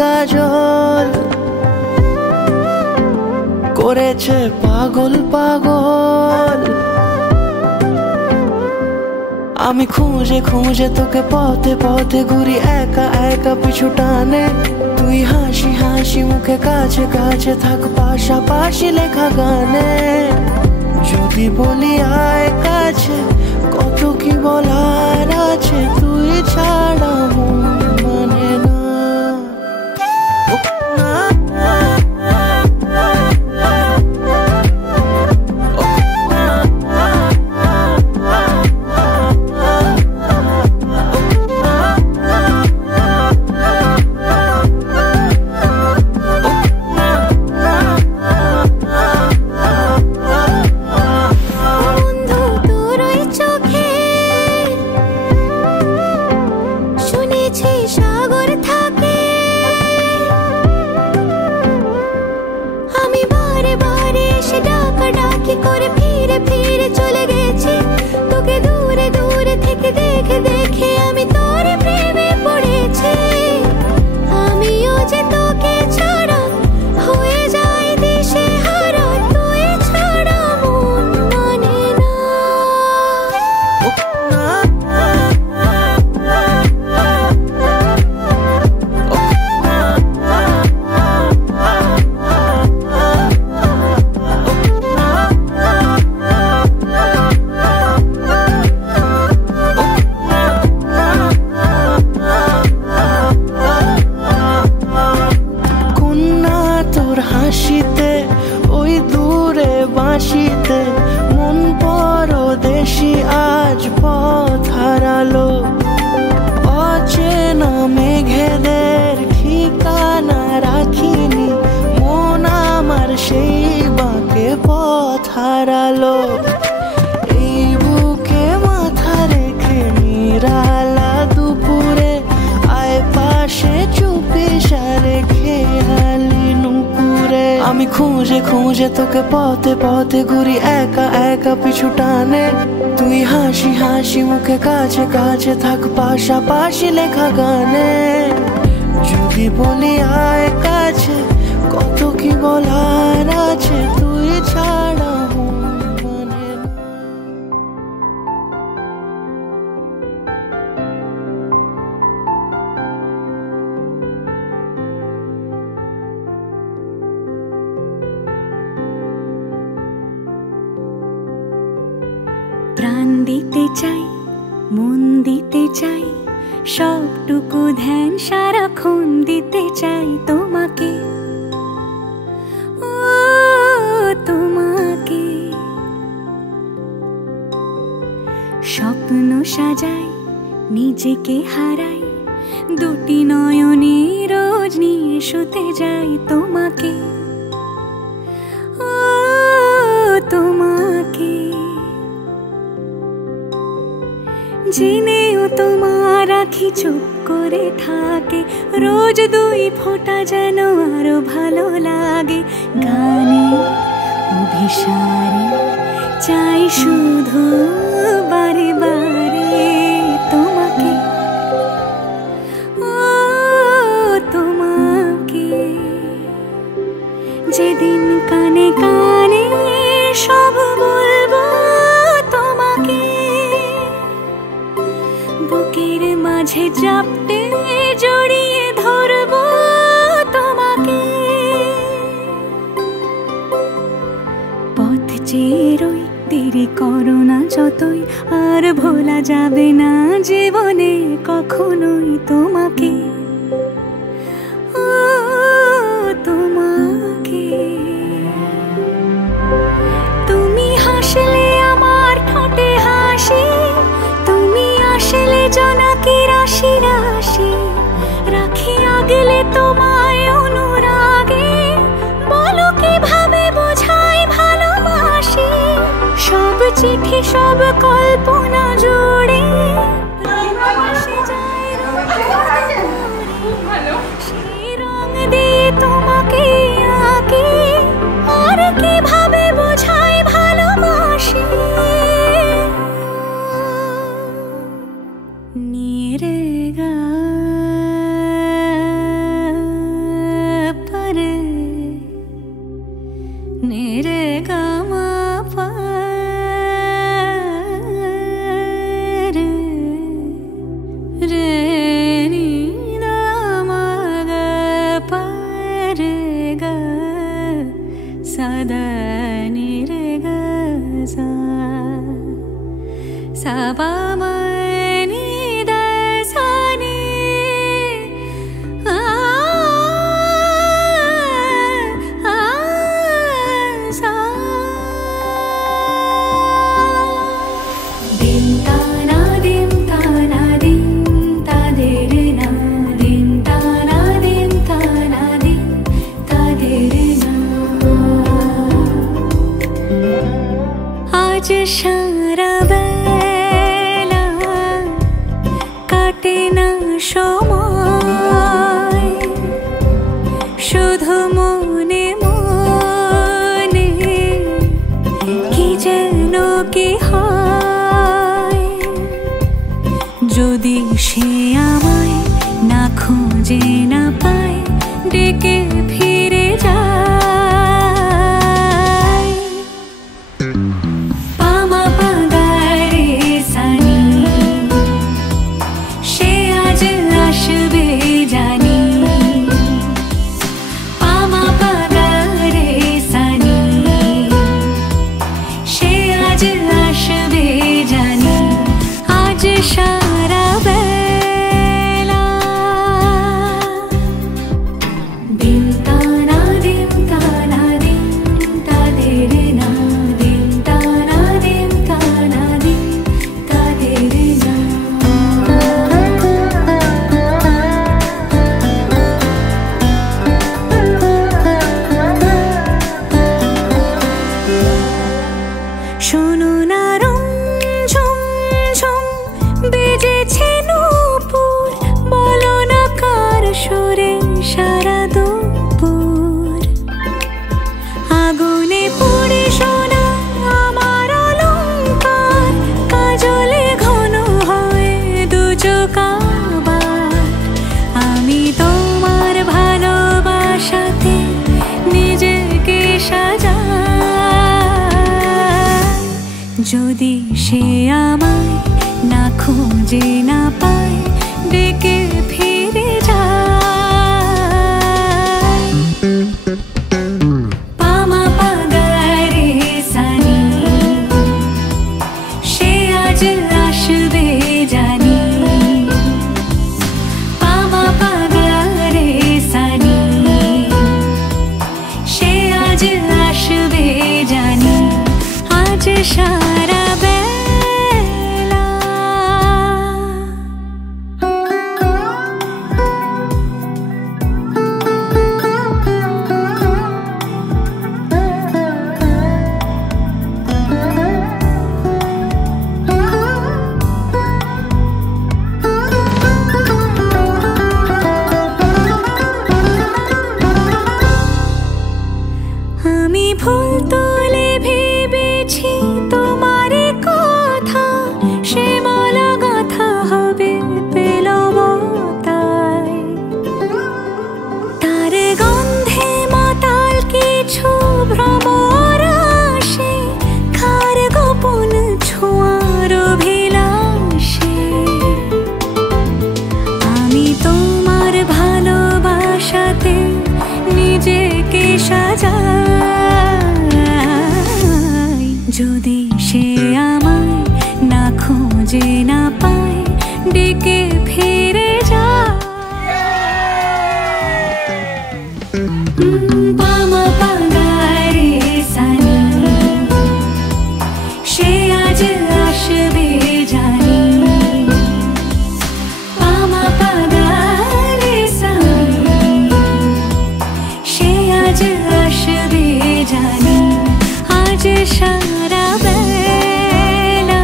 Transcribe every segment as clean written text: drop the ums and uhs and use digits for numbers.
কাজল করেছে পাগল পাগল। আমি খুঁজে খুঁজে তোকে পথে পথে ঘুরি একা একা পিছু টানে। তুই হাসি হাসি মুখে কাছে কাছে থাক পাশাপাশি লেখা গানে। যদি বলি আয় কাছে কত কি বলার আছে, তুই ছাড়া মন মানে না। ওই দূরে বাঁশিতে মন পরদেশি আজ পথ হারালো। অচেনা মেঘেদের ঠিকানা রাখিনি, মন আমার সেই বাঁকে পথ হারালো। এই বুকে মাথা রেখে নিরালা দুপুরে আয় পাশে চুপি সারে খেয়ালি নুপুরে। আমি খুঁজে খুঁজে তোকে পথে পথে ঘুরি একা একা পিছু টানে। তুই হাসি হাসি মুখে কাছে কাছে থাক পাশাপাশি লেখা গানে। যদি বলি আয় কাছে কত কি বলার আছে, তুই ছাড়া মন মানে না। প্রাণ দিতে চাই, মন দিতে চাই, সবটুকু ধ্যান সারাক্ষণ দিতে চাই তোমাকে, ও তোমাকে। স্বপ্ন সাজাই, নিজেকে হারাই, দুটি নয়নে রোজ নিয়ে শুতে যাই তোমাকে, ও তোমাকে। জেনেও তোমার আখি চুপ করে থাকে, রোজ দুই ফোঁটা যেন আরো ভালো লাগে। গানে অভিসারে চাই শুধু বারে বারে তোমাকে, ও তোমাকে। যেদিন কানে কানে সব বলবো তোমাকে, বুকের মাঝে চাপতে জড়িয়ে ধরবো তোমাকে। পথ চেয়ে রই, দেরি করো না যতই, আর ভোলা যাবে না জীবনে কখনোই তোমাকে, ও তোমাকে। তুমি হাসলে আমার ঠোঁটে হাসি, তুমি আসলে জোনাকি রাশি রাশি, রাখি আগলে তোমায় অনুরাগে, বলো কিভাবে বোঝাই ভালোবাসি। সব চিঠি সব কল্পনা জুড়ে সেই রং দিয়ে তোমাকে আঁকি, আর কিভাবে বোঝাই ভালোবাসি। নিয়ে রে গা নিরে গামা পা রে রে নি দা মা গা পা রে গা সা দা নি রে গা সা সা পা মা নি দা সা নি आज सारा बेला काटे ना समय शुधु मने मने कि जेनो कि हय जोदि से आमाय ना खोजे ना पाय डेके फिरे যায় সারা বেলা দিন তানা দিন তানা দিন তাদের না দিন তানা দিন তানা দিন তাদের না শোনো না বেজেছে নূপুর বলো না কার সুরে সারা দুপুর আগুনে পুড়ে সোনা আমার অলংকার কাজলে ঘন হয় দু চোখ আবার আমি তোমার ভালোবাসাতে নিজেকে সাজাই যদি সে আমায় না খুঁজে না পায় ডেকে ফিরে যায় পামা পাগারে সানি সে আজ আসবে জানি পামা পাগারে সানি সে আজ আসবে জানি আজ সারা আমি ফুল তুলে ভেবেছি তোমার কথা সে মালা গাঁথা হবে পেলবতায় তার গন্ধে মাতাল কিছু ভ্রমর আসে কার গোপন ছোঁয়ার অভিলাষে আমি তোমার ভালোবাসাতে নিজেকে সাজাই যদি সে আমায় না খুঁজে না পায় ডেকে ফিরে যায় পামা পাগারে সানি সে আজ আসবে জানি পামা পাগারে সানি সে আজ আসবে জানি আজ সারা বেলা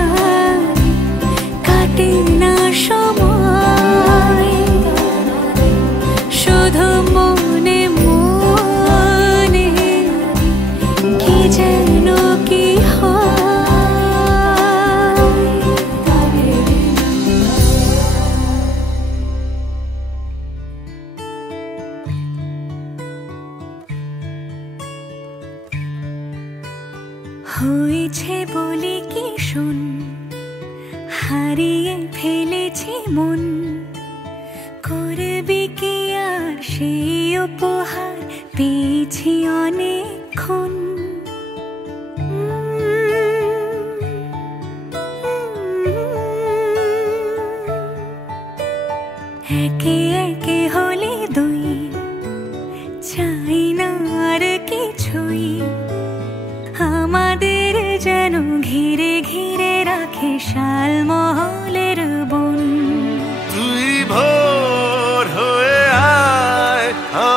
কাটে না সময় শুধু মনে মনে কি যেন কি হয়। হয়েছে বলে কি শোন, হারিয়ে ফেলেছি মন, করবি কি আর সেই উপহার পেয়েছি অনেকক্ষণ। একে একে হলে দুই, চাই না আর কিছুই, আমাদের যেন ঘিরে ঘিরে রাখে শালমহলের বন। তুই ভোর হয়ে আয়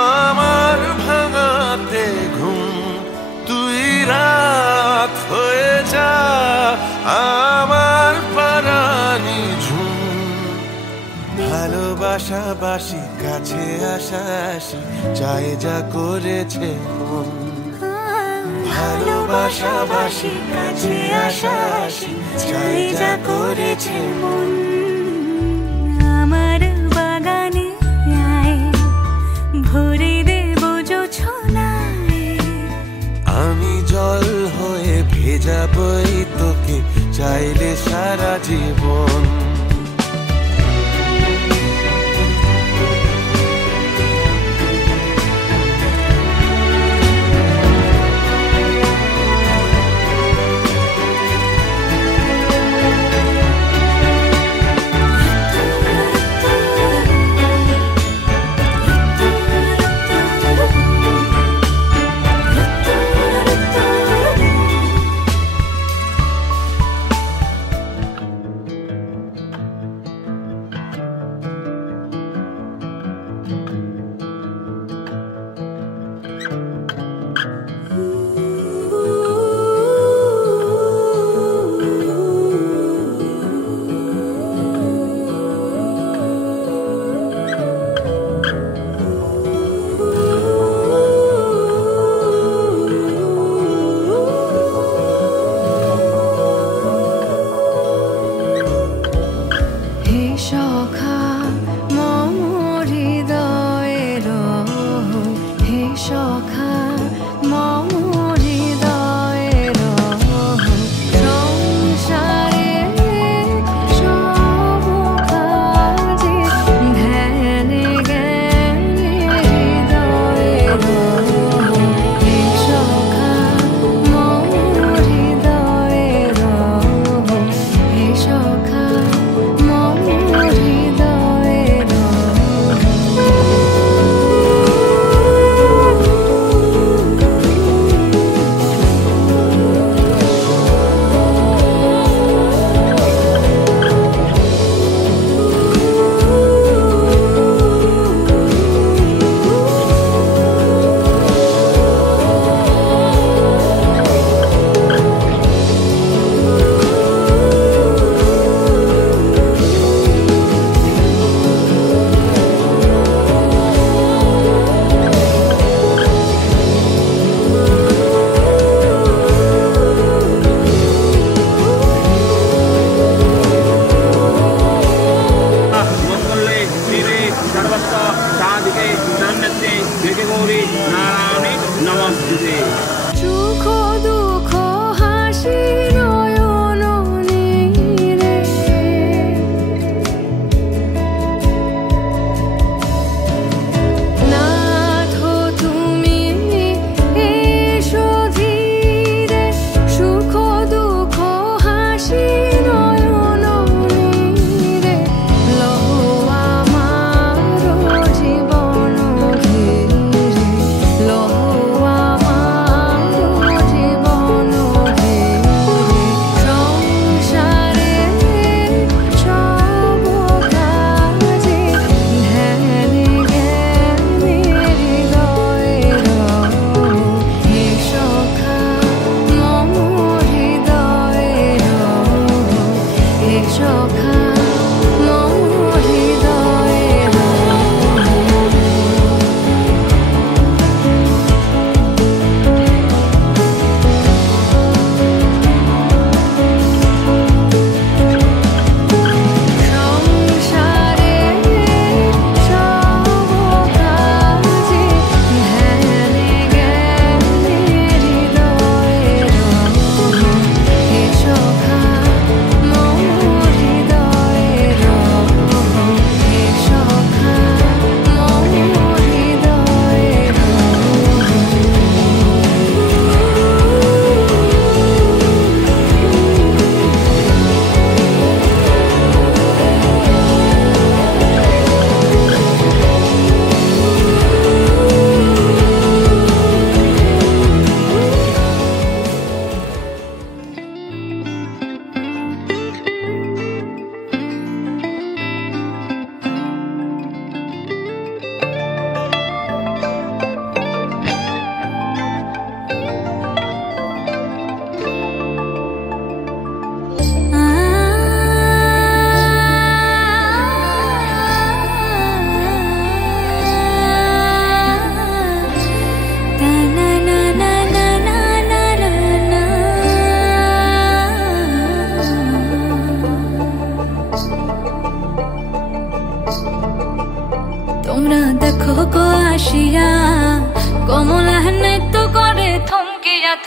আমার ভাঙাতে ঘুম, তুই রাত হয়ে যা আমার পরানি ঝুম। ভালোবাসাবাসি কাছে আসাসি চাই যা করেছে মন, ভালোবাসাবাসি কাছে আসাসি চাই যা করেছে মন। আমার বাগানে আয়, ভরে দেব জোছনায়, আমি জল হয়ে ভেজাবই তোকে চাইলে সারা জীবন।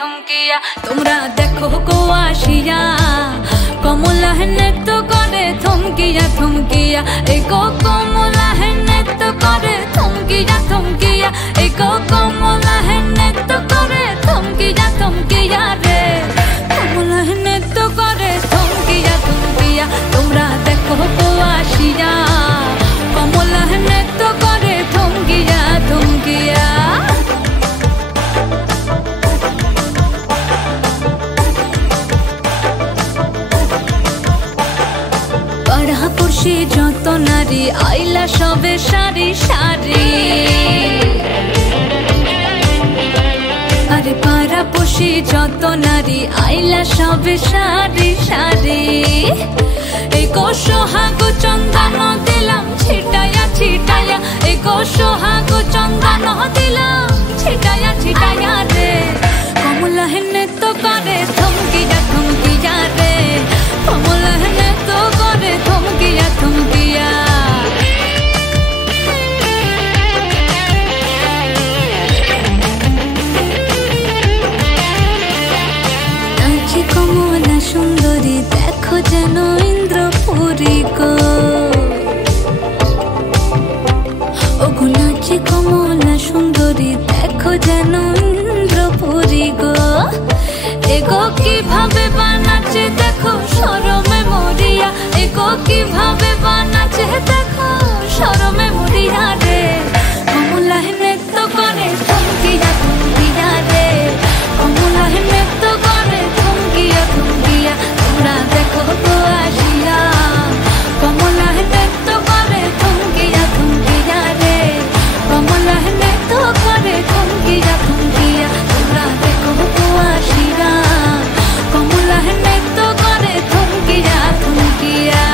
থমকিয়া তোমরা দেখো গো আসিয়া কমলা নৃত্য করে থমকিয়া থমকিয়া এই গো কমলা নৃত্য করে থমকিয়া থমকিয়া এই গো কমলা নৃত্য করে থমকিয়া থমকিয়া রে কমলা নৃত্য করে থমকিয়া থমকিয়া তোমরা দেখো গো আসিয়া কমলা নৃত্য করে থমকিয়া থমকিয়া পাড়াপড়শি যত নারী আইলা সবে সারি সারি আরে পাড়াপড়শি যত নারী আইলা সবে সারি সারি এই গো সোহাগ চন্দন দিলাম ছিটায়া ছিটায়া এই গো সোহাগ চন্দন দিলাম ছিটায়া ছিটায়া রে কমলা নৃত্য করে থমকিয়া থমকিয়া রে কমলা নৃত্য করে থমকিয়া থমকিয়া নাচে কমলা সুন্দরী দেখো যেন ইন্দ্রপুরী গো ওগো নাচে কমলা সুন্দরী দেখো যেন ইন্দ্রপুরী গো এগো কিভাবে বানাচ্ছে দেখো শরমে মরিয়া এগো কিভাবে বানাচ্ছে দেখো শরমে মরিয়া রে কমলা নৃত্য করে থমকিয়া থমকিয়া রে কমলা নৃত্য করে থমকিয়া থমকিয়া তোমরা দেখো গো আসিয়া কমলা নৃত্য করে থমকিয়া থমকিয়া রে কমলা নৃত্য করে থমকিয়া থমকিয়া তোমরা দেখো গো আসিয়া কমলা নৃত্য করে থমকিয়া থমকিয়া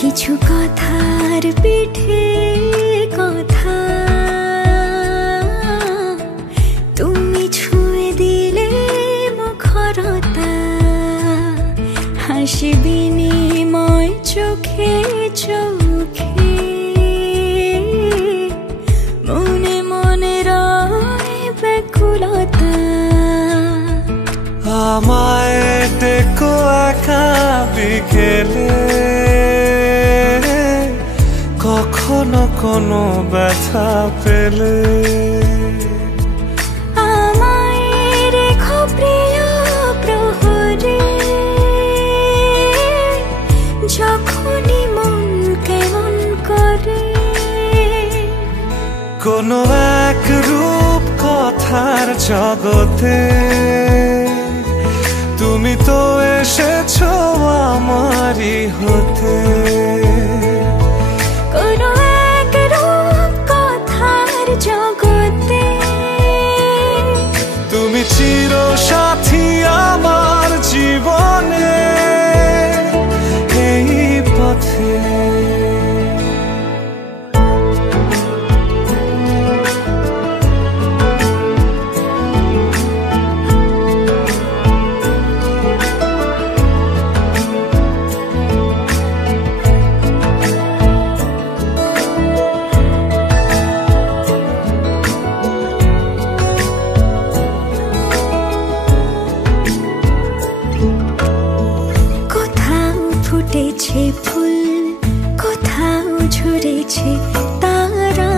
কিছু কথার পিঠে কথা তুমি ছুঁয়ে দিলে মুখরতা হাসি বিনিময় চোখে চোখে মনে মনে রয় ব্যাকুলতা আমায় দেখো একা বিকেলে কখনো কোনো ব্যথা পেলে আমায় রেখো প্রিয় প্রহরে যখনই মন কেমন করে কোনো এক রূপ কথার জগতে তুমি তো এসেছো আমারই হতে কোনো এক রূপ কথার জগতে তুমি চির সাথী আমার জীবনে এই পথে ফুটেছে ফুল কোথাও ঝরেছে তারা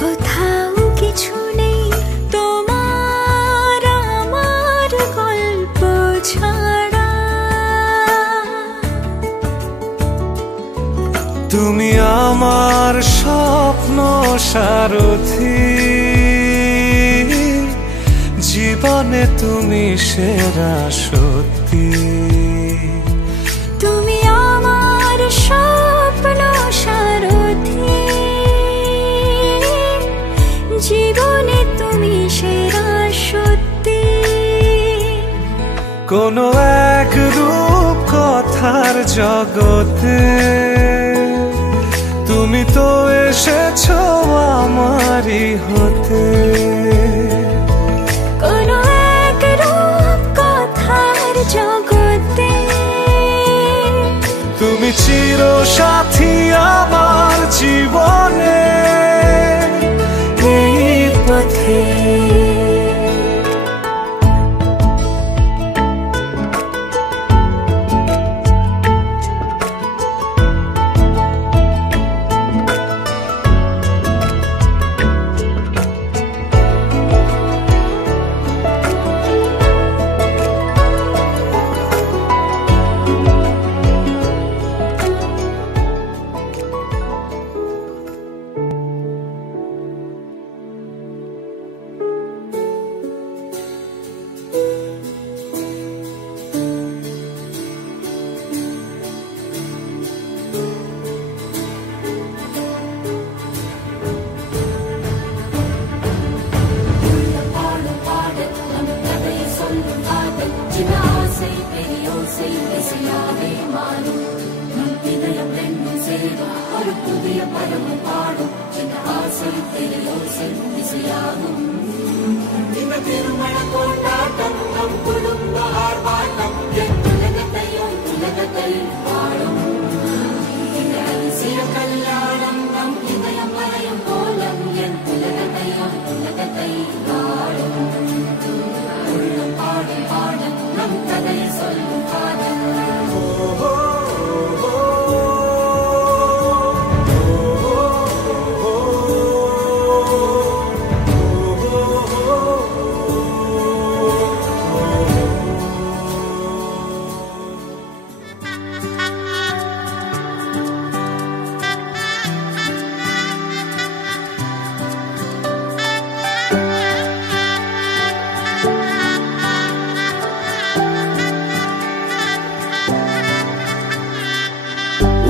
কোথাও কিছু নেই তোমার আমার গল্প ছাড়া তুমি আমার স্বপ্ন সারথি জীবনে তুমি সেরা সত্যি তুমি আমার স্বপ্ন সারথি জীবনে তুমি সেরা সত্যি কোনো এক রূপ কথার জগতে তুমি তো এসেছো আমারই হতে। কোনো এক রূপ কথার জগতে তুমি চির সাথী আমার জীবনে এই পথে।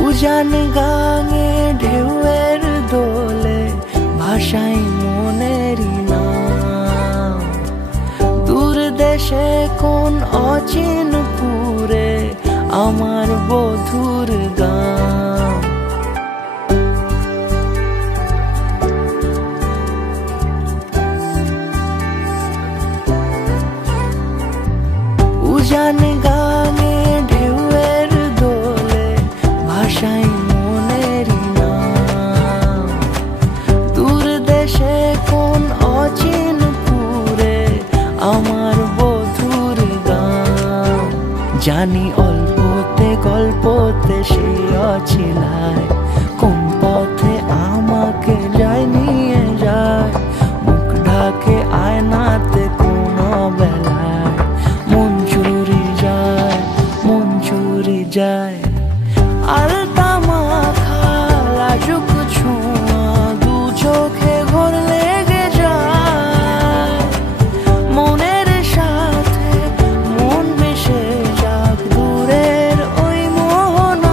উজান গাঙে ঢেউয়ের দোলে ভাষাই মনেরই নাম। দূর দেশে কোন অচিন পুরে আমার বধুর গান। উজান গাঙে ঢেউয়ের দোলে ভাষাই মনেরই নাম। দূর দেশে কোন অচিন পুরে আমার বধুর গান। জানি অল্পতে গল্পতে সে অছিলায় কোন পথে আমাকে যায় নিয়ে যায়। মুখ ঢাকে আয়নাতে কোন বেলায় মন চুরি যায়, মন চুরি যায়। আলতা মাখা লাজুক ছোঁয়া দু চোখে ঘোর লেগে যায়। মনের সাথে মন মিশে যাক দূরের ওই মোহনায়।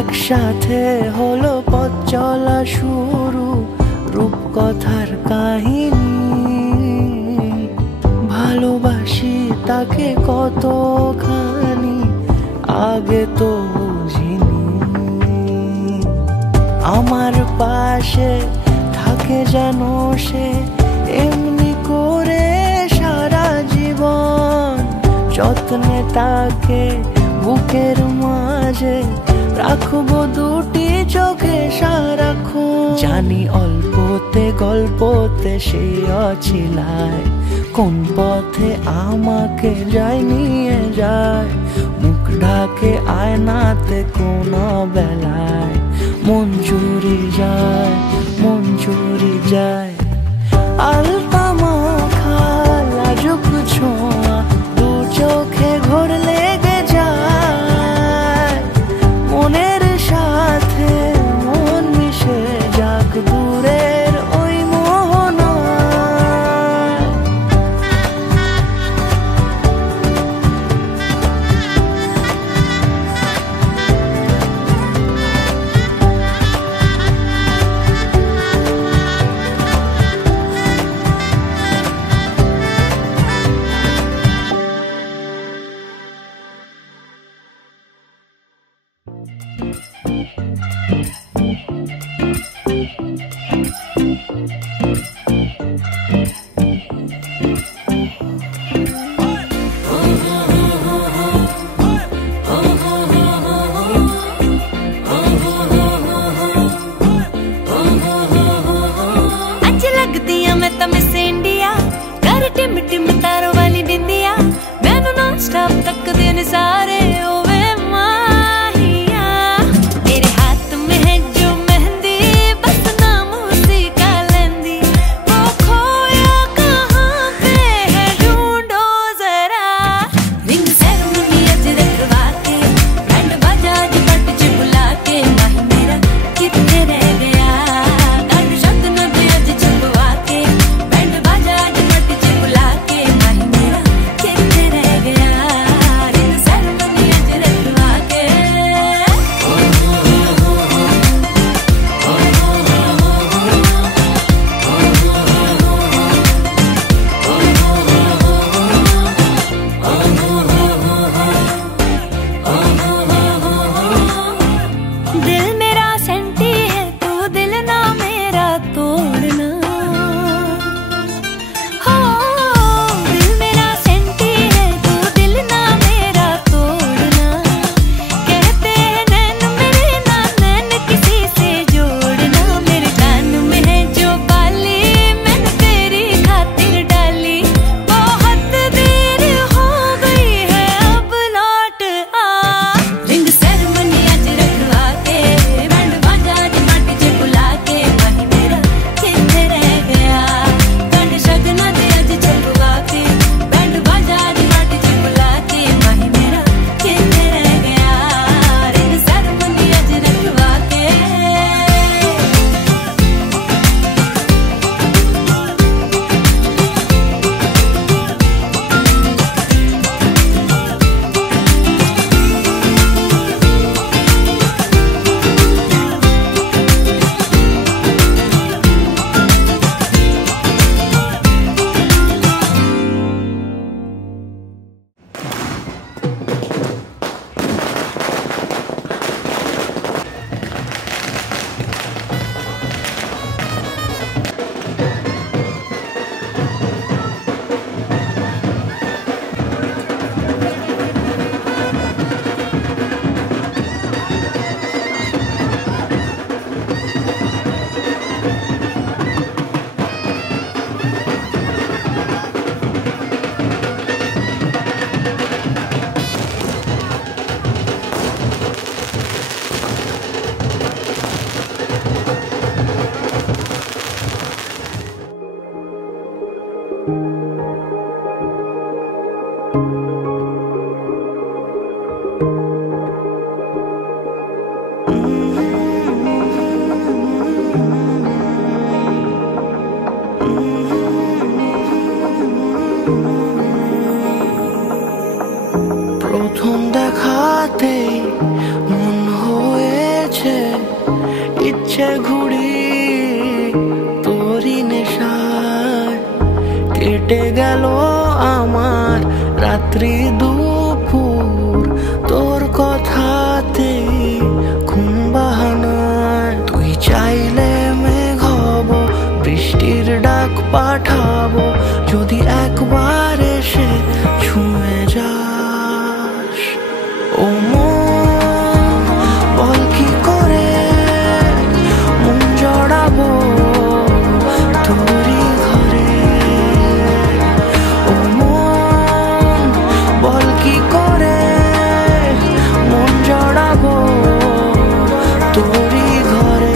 একসাথে হলো পথ চলা শুরু, রূপকথার কাহিনী। ভালোবাসি তাকে কতখানি আগে তো বুঝিনি। আমার পাশে থাকে যেন সে এমনি করে সারা জীবন। যত্নে তাকে বুকের মাঝে রাখবো দুটি চোখে সারাক্ষণ। জানি অল্পতে গল্পতে সে অছিলায় কোন পথে আমাকে যায় নিয়ে যায়। মুখ ঢাকে আয়নাতে কোন বেলায় মন চুরি যায়, মন চুরি যায়। আলতা মাখা লাজুক ছোঁয়া দু চোখে ঘোর লেগে যায়। মনের সাথে মন মিশে যাক দূরের ওই মোহনায়। প্রথম দেখাতেই মন হয়েছে ইচ্ছে ঘুড়ি তোরই নেশায়। কেটে গেল আমার রাত্রি দুপুর তোর কথাতেই ঘুম বাহানায়। তুই চাইলে মেঘ হব, বৃষ্টির ডাক পাঠাবো, যদি একবার এসে ছুঁয়ে যাস। ও মন বল কি করে মন জড়াবো তোরই ঘরে। ও মন বল কি করে মন জড়াবো তোরই ঘরে।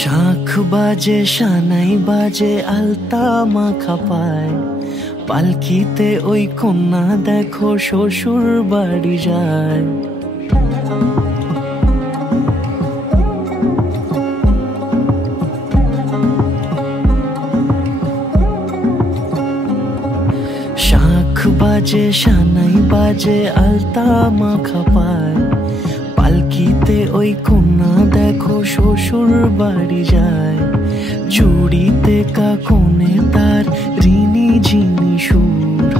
শাঁখ বাজে সানাই বাজে আলতা মাখা পায়, পালকিতে ওই কন্যা দেখো শ্বশুর বাড়ি যায়। শাঁখ বাজে সানাই বাজে আলতা মাখা পায়, পালকিতে ওই কন্যা দেখো শ্বশুর বাড়ি যায়। চুড়িতে কাকনে তার ঋণী ঝিনি সুর,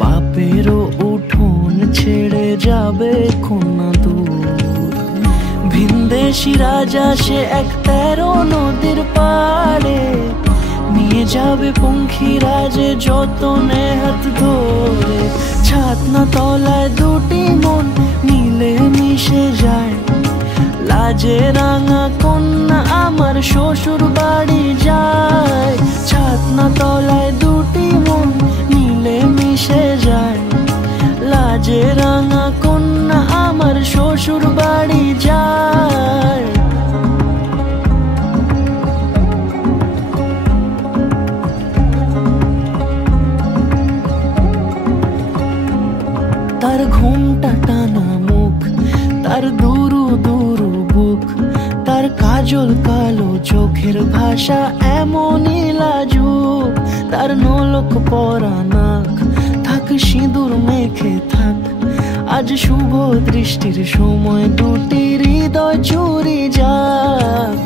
বাপেরও উঠোন ছেড়ে যাবে কন্যা দূর। ভিনদেশি রাজা সে এক 13 নদীর পাড়ে, নিয়ে যাবে পঙ্খিরাজে যতনে হাত ধরে। ছাতনা তলায় দুটি মন মিলে মিশে যায়, লাজে রাঙা কন্যা আমার শ্বশুর বাড়ি যায়। ছাতনা তলায় দুটি মন মিলে মিশে যায়, লাজে রাঙা কন্যা আমার শ্বশুর বাড়ি যায়। তার ঘুমটা টানা মুখ, তার দুরু দুরু বুক, তার কাজল কালো চোখের ভাষা এমনই লাজুক, তার নোলক পরা নাক থাক সিঁদুর মেখে থাক। আজ শুভ দৃষ্টির সময় দুটি হৃদয় চুরি যাক,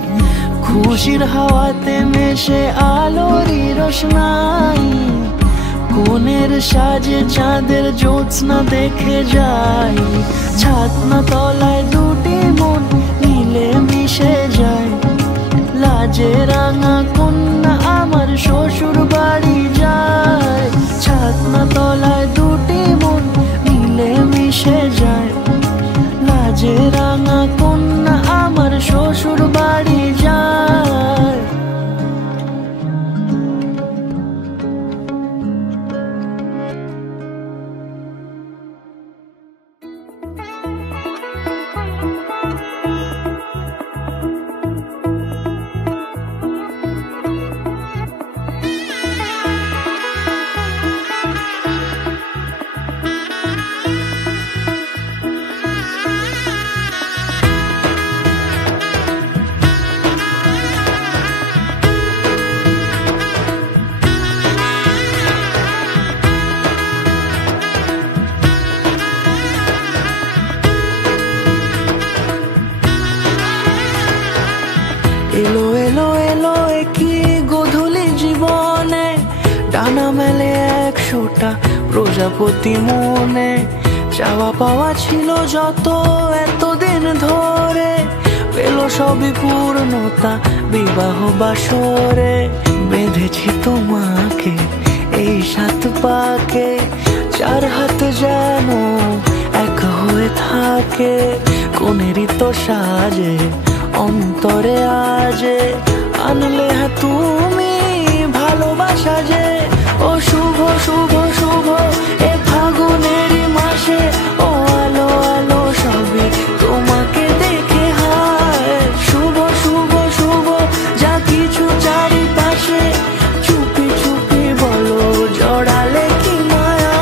খুশির হাওয়াতে মেশে আলোরই রোশনাই, কোণের সাজে চাঁদের জ্যোৎস্না দেখে যাই। ছাতনা তলায় দুটি মন মিলে মিশে যায়, লাজে রাঙা কন্যা আমার শ্বশুর বাড়ি যায়। ছাতনা তলায় দুটি মন মিলে মিশে যায়, লাজে রাঙা কন্যা আমার শ্বশুর বাড়ি যায়। এলো এলো এলো কি গোধূলি জীবনে, ডানা মেলে 100টা প্রজাপতি মনে। চাওয়া পাওয়া ছিল যত এতদিন ধরে, পেল সবই পূর্ণতা বিবাহ বাসরে। বেঁধেছি তোমাকে এই 7 পাকে, 4 হাত যেন এক হয়ে থাকে। কোনেরই তো সাজে অন্তরে আজে, আনলে তুমি ভালোবাসা যে। ও শুভ শুভ শুভ এ ফাগুনেরই মাসে, ও আলো আলো সবই তোমাকে দেখে হায়। শুভ শুভ শুভ যা কিছু চারিপাশে, চুপি চুপি বলো জড়ালে কি মায়া।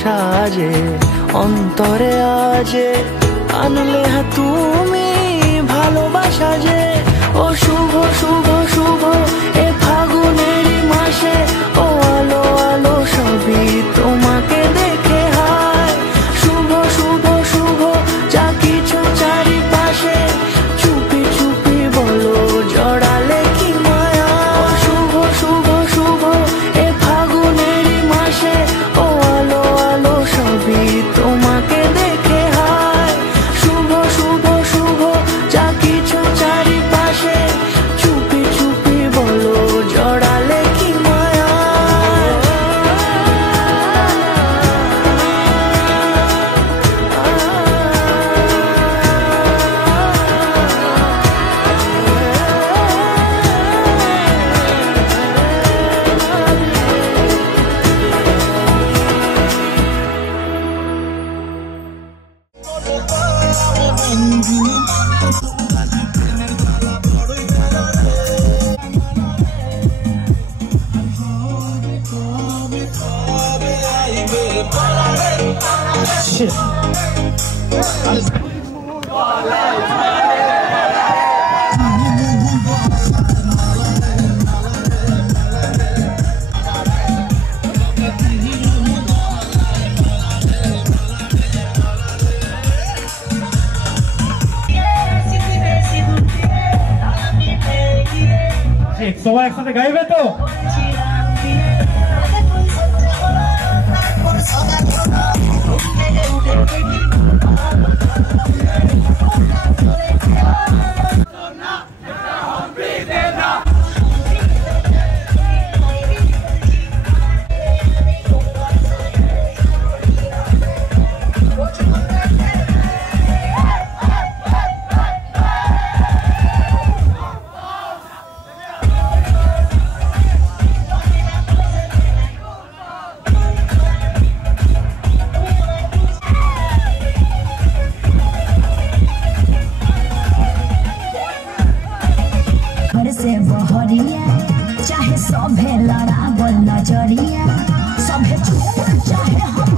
সাজে অন্তরে আজে, আনলে তুমি ভালোবাসা যে। ও শুভ শুভ শুভ এ ফাগুনেরই মাসে, ও আলো আলো সবই তোমাকে দেখে হায়। শুভ শুভ শুভ যা কিছু চারিপাশে, চুপি চুপি বলো জড়ালে কি মায়া। ও শুভ শুভ শুভ এ ফাগুনেরই মাসে, ও আলো আলো সবই তোমাকে দেখে হায়। শুভ শুভ শুভ আসছে। সবাই একসাথে গাইবে তো? चाहे सभे लड़ा बोल नजरिया सभे छोड़ चाहे हम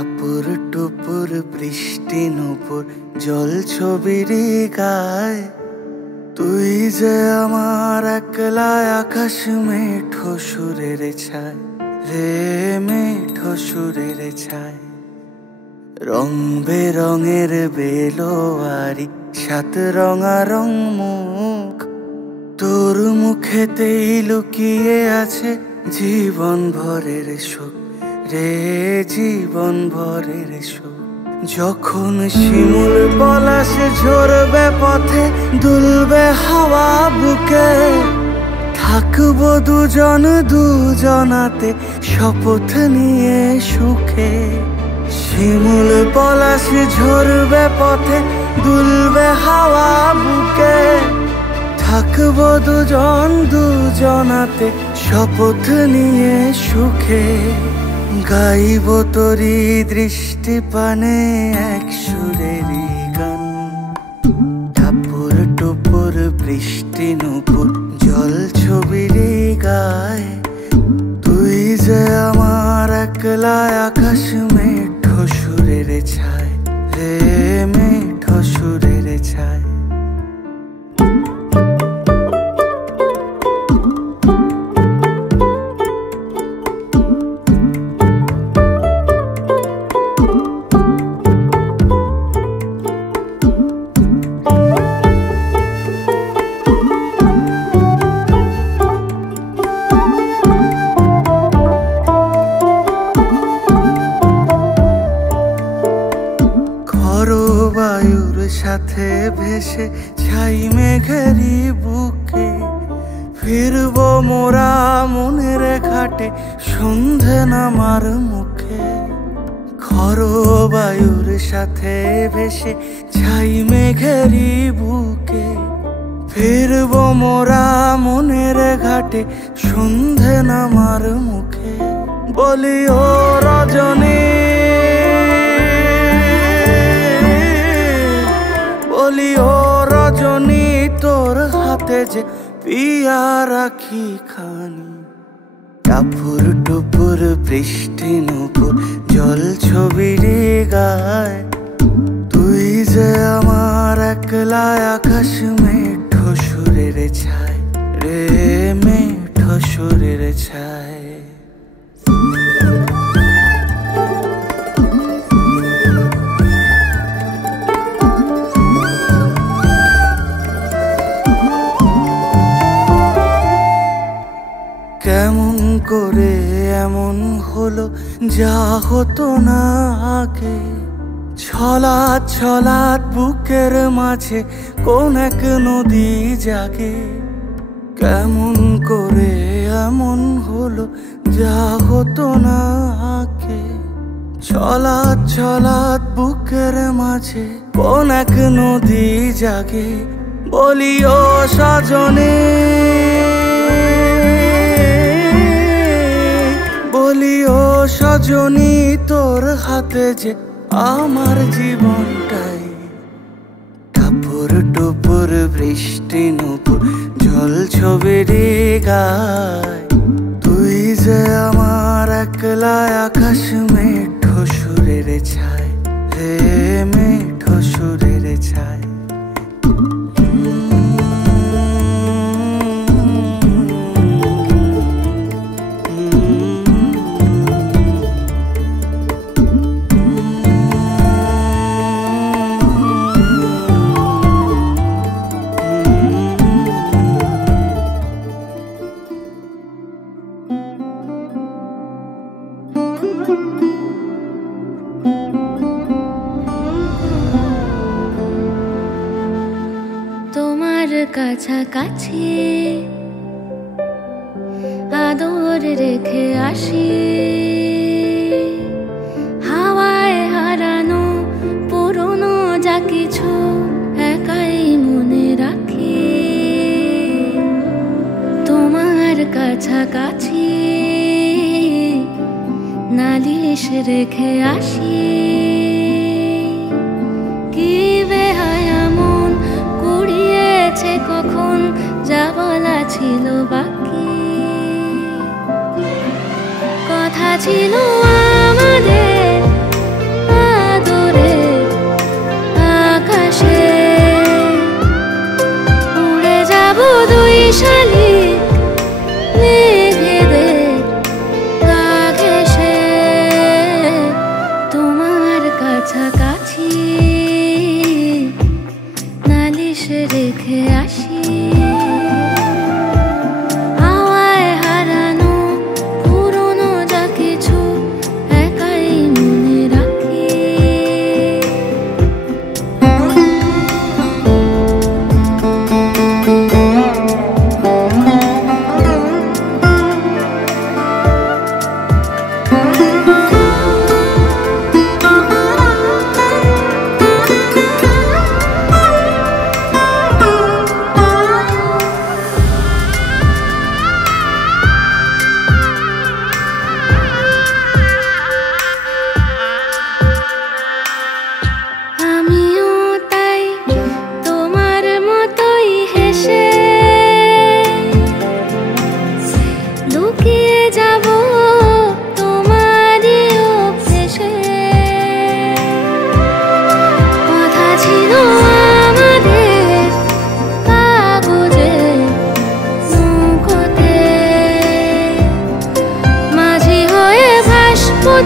টাপুর টুপুর বৃষ্টি নুপুর জল ছবির গায়, তুই যে আমার একলা আকাশ মেঠো সুরের ছায় রে, মেঠো সুরের ছায়। রং বেরঙের বেলোয়ারি সাত রঙারং মুখ, তোর মুখেতেই লুকিয়ে আছে জীবন ভরের সুখ রে, জীবন ভরের সুখ। যখন শিমুল পলাশ ঝরবে পথে দুলবে হাওয়া বুকে, থাকবো দুজন দুজনাতে শপথ নিয়ে সুখে। শিমুল পলাশ ঝরবে পথে দুলবে হাওয়া বুকে, থাকবো দুজন দুজনাতে শপথ নিয়ে সুখে। গাইব তোরি দৃষ্টি পানে এক সুরেরই গান, টাপুর টুপুর বৃষ্টি নুপুর জল ছবির গায়, তুই যে আমার একলা আকাশ মেঠো সুরের ছায় রে, মেঠো সুরের ছায়। বায়ুর সাথে ভেসে ছাই মেঘেরি বুকে, ফিরবো মোরা মনের ঘাটে সন্ধে নামার মুখে। খর বায়ুর সাথে ভেসে ছাই মেঘেরি বুকে, ফিরবো মোরা মনের ঘাটে সন্ধে নামার মুখে। বলি ও রজনী, বলি ও রজনী, তোর হাতে যে পিয়া রাখি খানি। টাপুর টুপুর বৃষ্টি নুপুর জল ছবির গায়, তুই যে আমার একলা আকাশ মেঠো সুরের ছায় রে, মেঠো সুরের ছায়। কেমন করে এমন হলো যা হতো না আগে, ছলাৎ ছলাৎ বুকের মাঝে কোন এক নদী জাগে। কেমন করে এমন হলো যা হতো না আগে, ছলাৎ ছলাৎ বুকের মাঝে কোন এক নদী জাগে। বলি ও সজনে, বলি ও সজনী, তোর হাতে যে আমার জীবনটাই। টাপুর টুপুর বৃষ্টি নুপুর জল ছবির গায়, তুই যে আমার একলা আকাশ মেঠো সুরের ছায় রে, মেঠো সুরের ছায়। তোমার কাছাকাছি আদর রেখে আসি, হাওয়ায় হারানো পুরনো যা কিছু একাই মনে রাখি। তোমার কাছাকাছি নালিশ রেখে আসি, কি বেহায়া মন কুড়িয়েছে কখন যা বলা ছিল বাকি। কথা ছিল আমাদের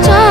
চাই